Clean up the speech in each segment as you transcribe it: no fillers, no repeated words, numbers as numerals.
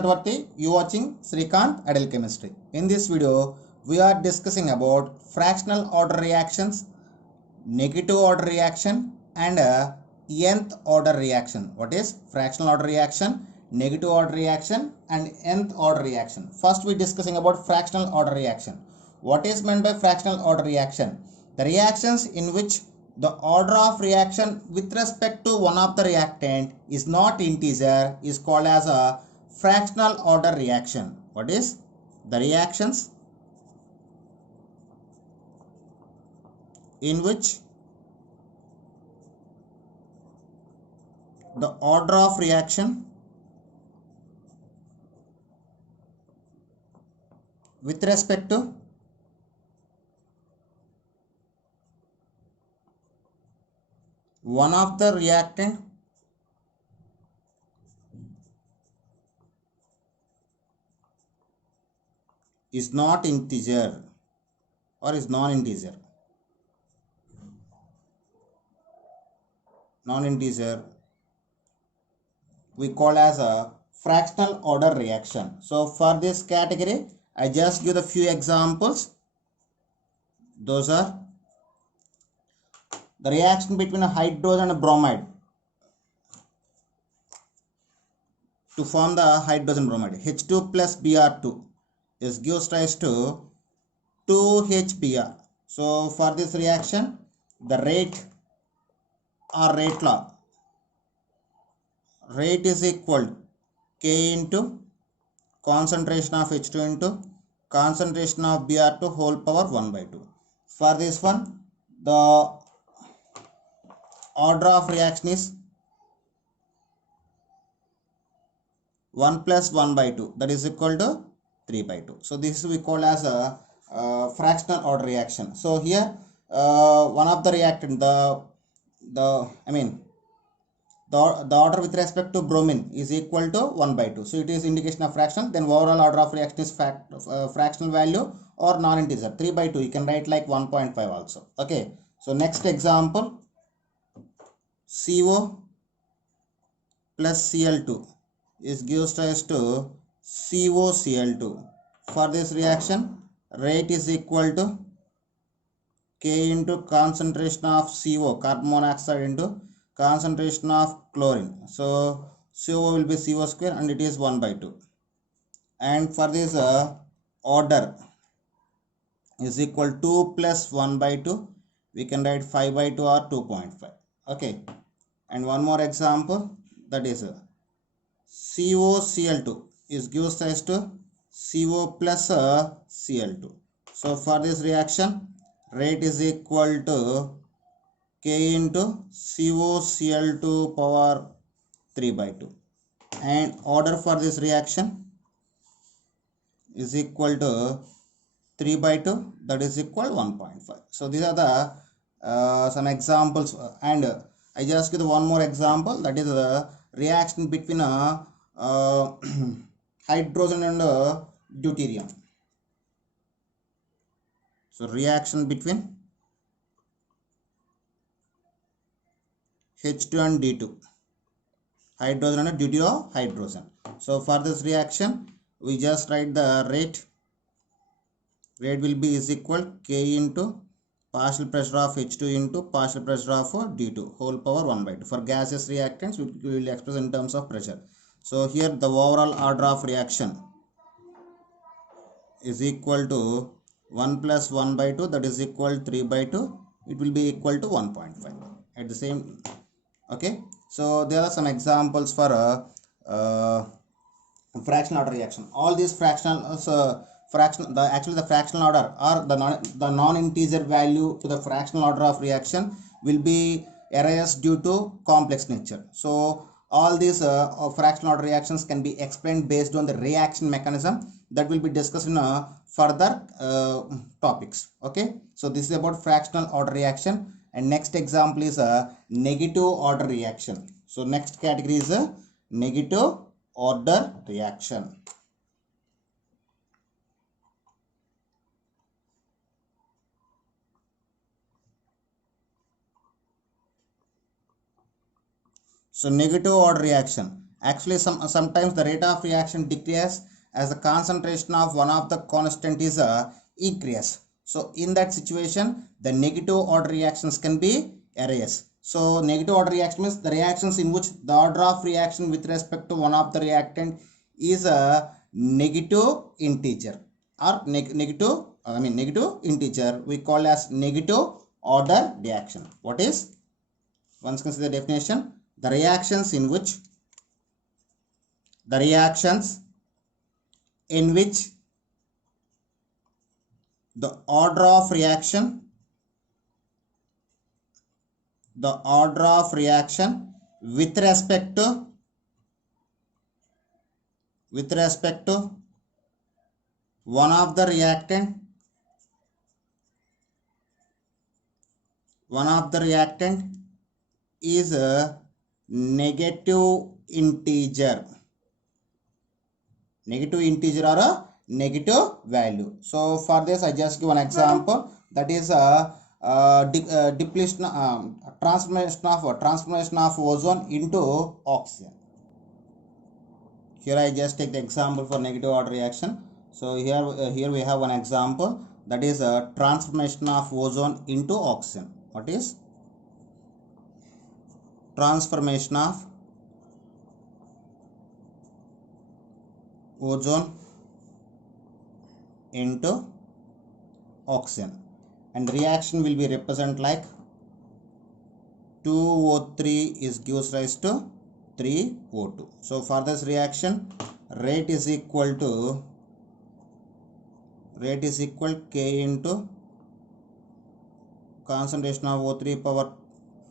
Tatvarthi. You watching Srikanth Adult Chemistry. In this video, we are discussing about fractional order reactions, negative order reaction, and nth order reaction. What is fractional order reaction, negative order reaction, and nth order reaction? First, we discussing about fractional order reaction. What is meant by fractional order reaction? The reactions in which the order of reaction with respect to one of the reactant is not integer is called as a fractional order reaction. What is the reactions in which the order of reaction with respect to one of the reactant is not integer or is non-integer. Non-integer we call as a fractional order reaction. So for this category, I just give a few examples. Those are the reaction between a hydrogen and a bromide to form the hydrogen bromide. H2 plus Br2 is gives rise to 2HBr. So for this reaction, the rate or rate law, rate is equal K into concentration of H2 into concentration of Br2 whole power 1 by 2. For this one, the order of reaction is 1 plus 1 by 2, that is equal to 3 by 2. So this we call as a fractional order reaction. So here one of the reactant, the order with respect to bromine is equal to 1 by 2. So it is indication of fraction. Then overall order of reaction is fractional value or non-integer. 3 by 2 you can write like 1.5 also. Okay. So next example, CO plus Cl2 is gives rise to CoCl2. For this reaction, rate is equal to K into concentration of CO, carbon monoxide, into concentration of chlorine. So CO will be CO square and it is 1 by 2. And for this order is equal to 2 plus 1 by 2. We can write 5 by 2 or 2.5. Okay. And one more example, that is CoCl2 is gives rise to CO plus Cl2. So for this reaction, rate is equal to K into CoCl2 power 3 by 2. And order for this reaction is equal to 3 by 2, that is equal 1.5. So these are the some examples, and I just give one more example, that is the reaction between a hydrogen and deuterium. So reaction between H2 and D2, hydrogen and deuterohydrogen. So for this reaction, we just write the rate. Rate will be is equal K into partial pressure of H2 into partial pressure of D2 whole power 1 by 2. For gaseous reactants, we will express in terms of pressure. So here the overall order of reaction is equal to 1 plus 1 by 2, that is equal 3 by 2. It will be equal to 1.5 at the same. Okay. So there are some examples for fractional order reaction. All these fractional the fractional order or the non-integer value to the fractional order of reaction will be arise due to complex nature. So all these fractional order reactions can be explained based on the reaction mechanism that will be discussed in further topics. Okay. So this is about fractional order reaction, and next example is a negative order reaction. So next category is a negative order reaction. So negative order reaction. Actually, sometimes the rate of reaction decreases as the concentration of one of the constant is increase. So in that situation, the negative order reactions can be erased. So negative order reaction means the reactions in which the order of reaction with respect to one of the reactant is a negative integer or negative integer, we call as negative order reaction. What is? Once consider the definition, the reactions in which the order of reaction with respect to one of the reactant is a negative integer or a negative value. So for this I just give one example, that is a depletion transformation of ozone into oxygen. Here I just take the example for negative order reaction. So here we have one example, that is a transformation of ozone into oxygen. What is transformation of ozone into oxygen, and reaction will be represent like 2O3 is gives rise to 3O2. So for this reaction, rate is equal K into concentration of O3 power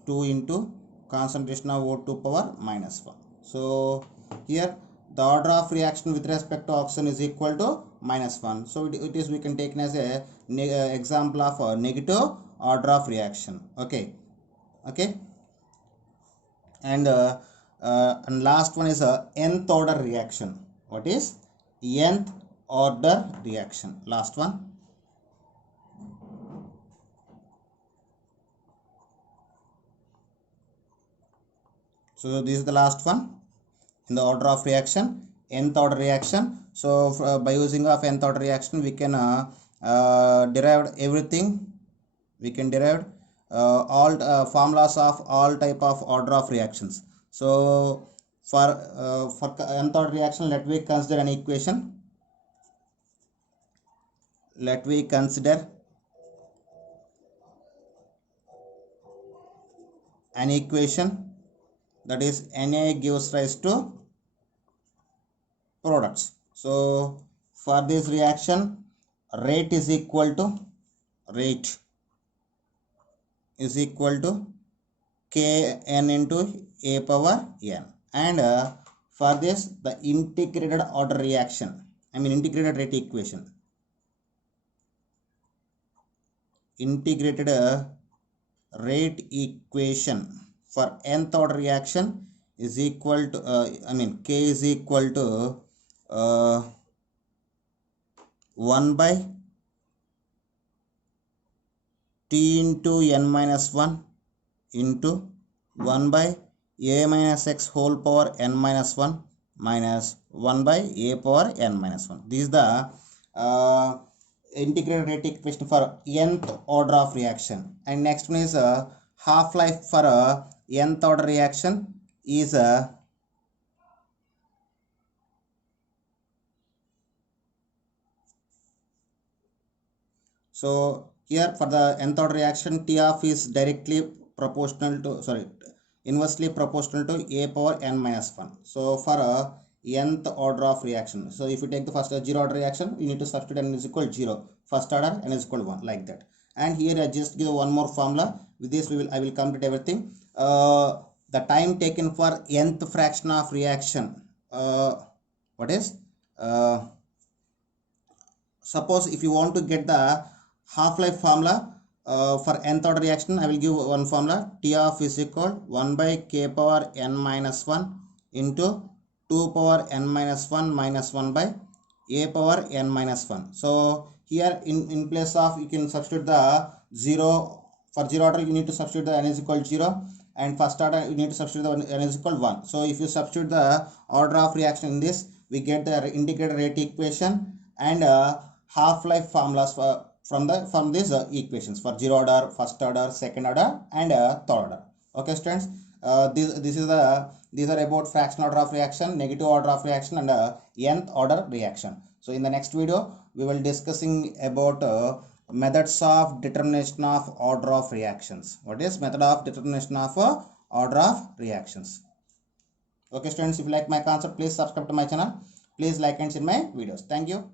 2 into concentration of O2 power minus 1. So here the order of reaction with respect to oxygen is equal to minus 1. So it is, we can take as a example of a negative order of reaction. Okay. And last one is a nth order reaction. What is nth order reaction? Last one. So this is the last one in the order of reaction, nth order reaction. So by using of nth order reaction, we can derive everything. We can derive all formulas of all type of order of reactions. So for nth order reaction, let we consider an equation. Let we consider an equation, that is Na gives rise to products. So for this reaction, rate is equal to Kn into A power n, and for this the integrated order reaction, integrated rate equation, for nth order reaction is equal to K is equal to 1 by T into n minus 1 into 1 by A minus x whole power n minus 1 minus 1 by A power n minus 1. This is the integrated rate equation for nth order of reaction. And next one is half-life for nth order reaction is so here for the nth order reaction, T of is inversely proportional to A power n minus 1. So for nth order of reaction, so if you take the first 0 order reaction, you need to substitute n is equal to 0, first order n is equal to 1, like that. And here I just give one more formula. With this I will complete everything. The time taken for nth fraction of reaction, what is suppose if you want to get the half-life formula for nth order reaction, I will give one formula. T of is equal 1 by K power n minus 1 into 2 power n minus 1 minus 1 by A power n minus 1. So here in place of, you can substitute the 0. For 0 order you need to substitute the n is equal to 0, and first order you need to substitute the n is equal to 1. So if you substitute the order of reaction in this, we get the integrated rate equation and half-life formulas from these equations for zero order, first order, second order, and third order. Okay, students. These are about fractional order of reaction, negative order of reaction, and nth order reaction. So in the next video, we will discussing about methods of determination of order of reactions. What is method of determination of order of reactions? Okay, students, if you like my concept, please subscribe to my channel. Please like and share my videos. Thank you.